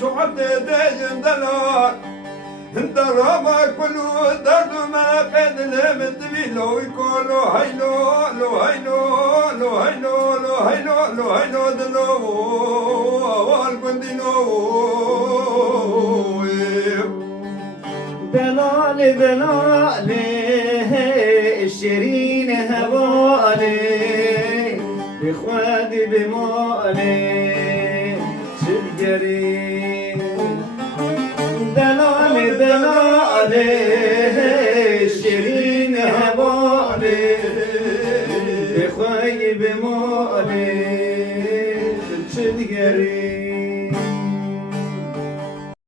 شعب داجن دلال درابا كلو درد ما قد لم تبيلو يكونو هيلو لو هيلو لو هيلو لو هيلو لو هيلو دلو والبندينو دلال دلال الشيرين هوالي بخوادي بمالي شجري دلال دلال الشيرين هوالي بخوادي بمالي شجري